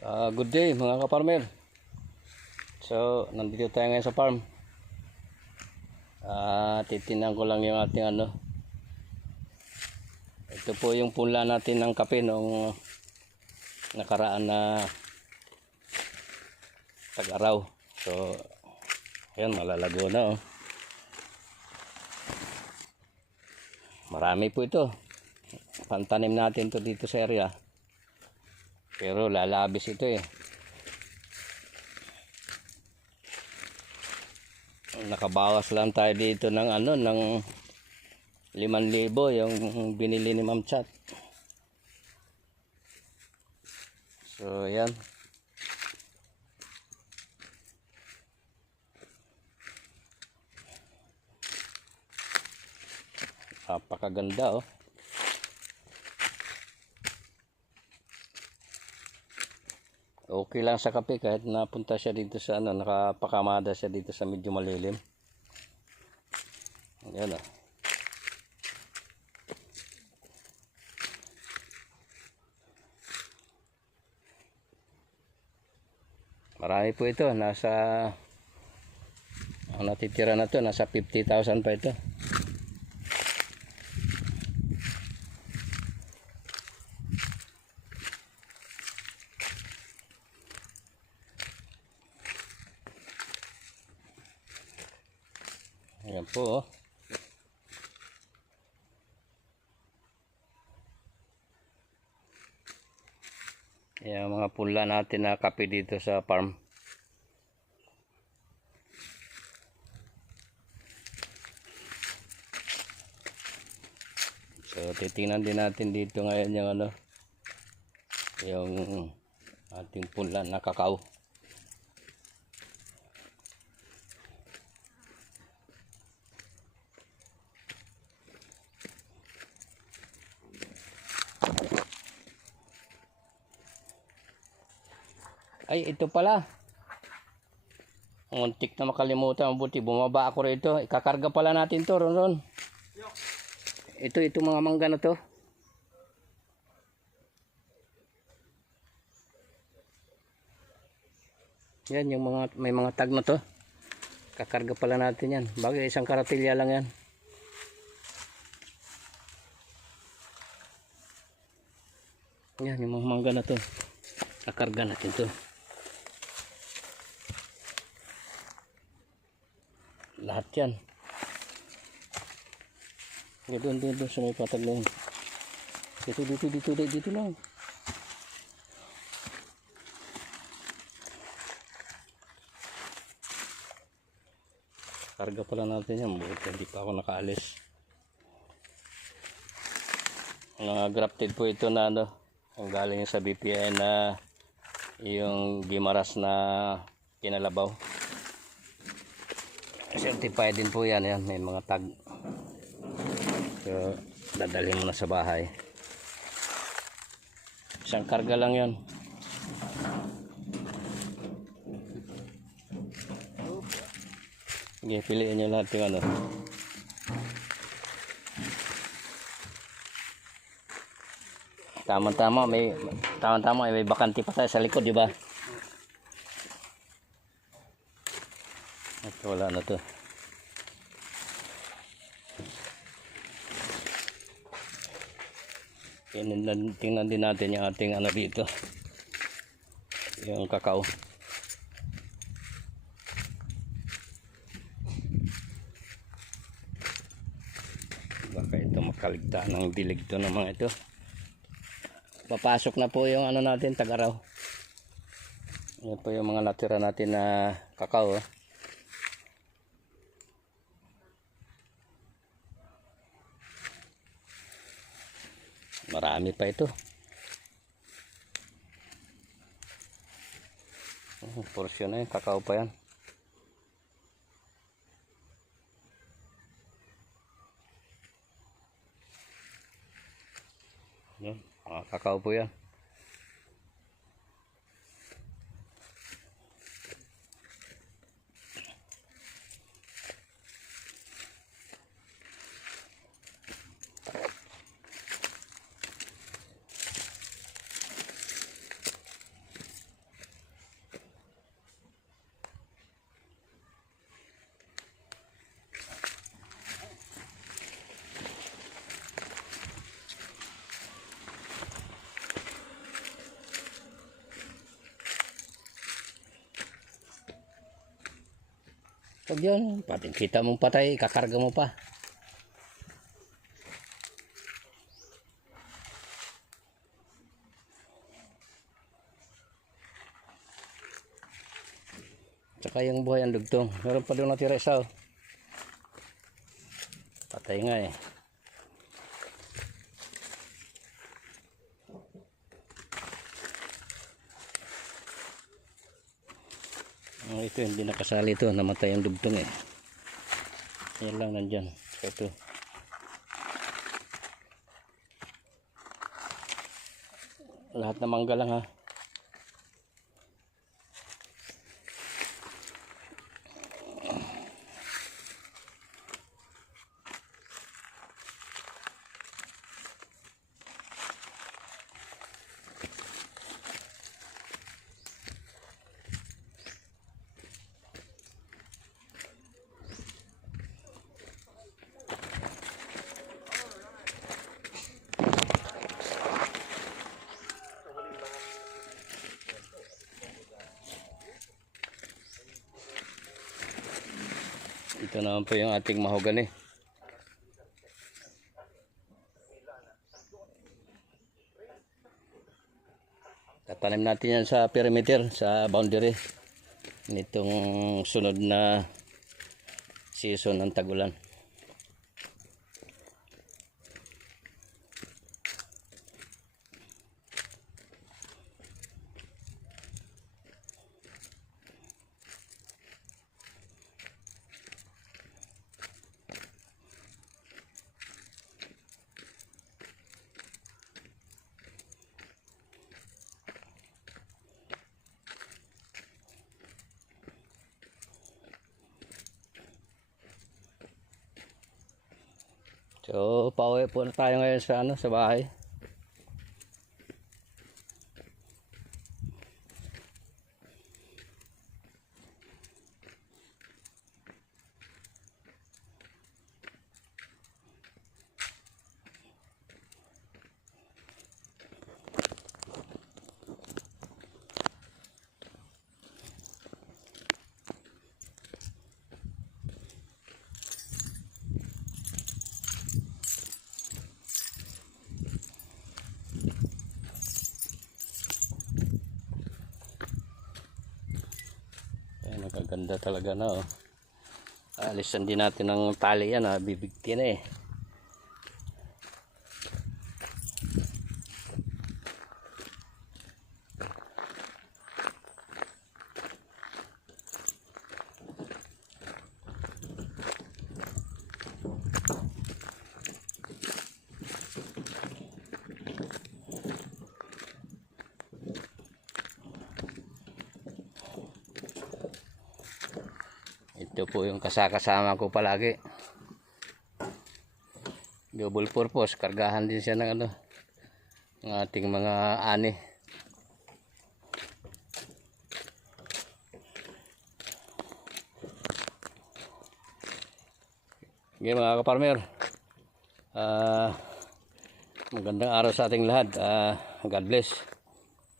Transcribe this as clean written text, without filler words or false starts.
Good day mga ka-farmer. So, nandito tayo ngayon sa farm. Titinan ko lang yung ating ito po yung punla natin ng kape noong nakaraan na tag-araw. So, ayan, malalago na Marami po ito. Pantanim natin to dito sa area. Pero lalabis ito Nakabawas lang tayo dito ng ng 5,000 yung binili ni Ma'am Chat. So yan. Napakaganda Okay lang sa kape kahit napunta siya dito sa nakapakamada siya dito sa medyo malilim. Ayan Marami po ito. Nasa ang natitira na to nasa 50,000 pa ito. Ayan po Ayan mga punla natin na kape dito sa farm. So titingnan din natin dito ngayon yung ating punla na kakao. Ay, ito pala. Muntik na makalimutan. Mabuti, bumaba ako rito. Ikakarga pala natin to, Ron. Ito mga mangga na to. Yan, yung may mga tag na to. Kakarga pala natin yan. Bagay, isang karatilya lang yan. Yan, yung mga mangga na to. Kakarga natin to. Lahat yan. Doon sa may patag na yun. Dito lang. Karga pala natin yan. Buti hindi pa ako nakaalis. Grafted po ito na ang galing sa BPI na yung gimaras na kinalabaw. Certified din po yan. May mga tag. So, dadalhin mo na sa bahay. Isang karga lang yan. Sige, piliin nyo lahat yung Tama-tama may bakante pa tayo sa likod, di ba? At wala na to. Tingnan din natin yung ating dito. Yung kakao. Baka ito makaligtaan ng dilig to ng mga ito. Papasok na po yung natin tag-araw. Yan po yung mga natira natin na kakao. Marami pa ito. Porsyon na yun, kakao pa yan. Kakao po yan. Huwag yun. Pati kita mong patay, kakarga mo pa. Tsaka yung buhay ang dugtong. Meron pa doon natira isa. Patay nga eh. Ito hindi nakasali ito. Namatay ang dugtong eh. Yan lang nandyan. Ito. Lahat na mangga lang ha. Ito naman po yung ating mahogani. Tatanim natin yan sa perimeter, sa boundary nitong sunod na season ng tag-ulan. So, pauwi po na tayo ngayon sa sa bahay. Magaganda talaga na oh. Alisan din natin ng tali yan, bibigti na eh. Ito po yung kasama ko palagi. Double purpose. Kargahan din siya ng ng ating mga ani. Okay mga kaparmer. Magandang araw sa ating lahat. God bless.